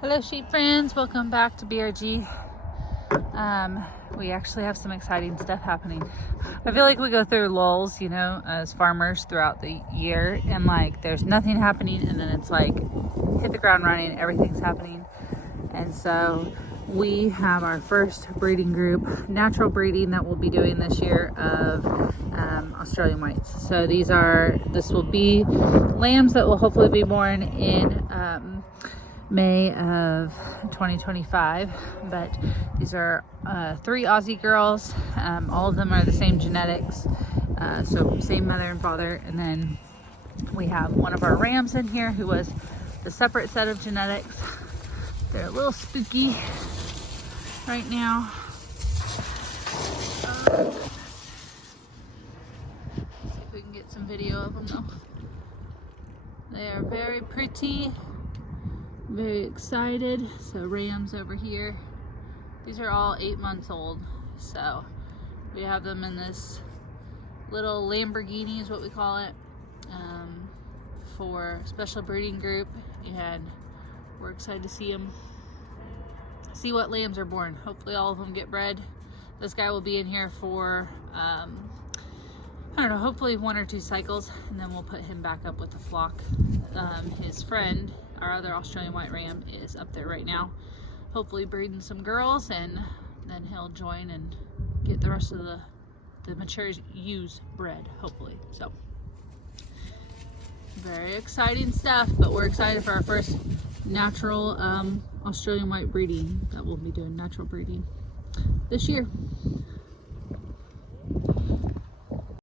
Hello sheep friends, welcome back to BRG. We actually have some exciting stuff happening. I feel like we go through lulls, as farmers throughout the year, and like there's nothing happening, and then it's like hit the ground running, everything's happening. And so we have our first breeding group, natural breeding, that we'll be doing this year of Australian whites. So this will be lambs that will hopefully be born in May of 2025, but these are 3 Aussie girls. All of them are the same genetics, so same mother and father. And then we have one of our rams in here who was the separate set of genetics. They're a little spooky right now. Oh, see if we can get some video of them though. They are very pretty. Very excited. So rams over here. These are all 8 months old. So we have them in this little Lamborghini is what we call it, for special breeding group, and we're excited to see see what lambs are born. Hopefully all of them get bred. This guy will be in here for I don't know, hopefully 1 or 2 cycles, and then we'll put him back up with the flock. His friend, our other Australian white ram, is up there right now, hopefully breeding some girls, and then he'll join and get the rest of the mature ewes bred, hopefully. So very exciting stuff, but we're excited for our first natural Australian white breeding that we'll be doing, natural breeding this year.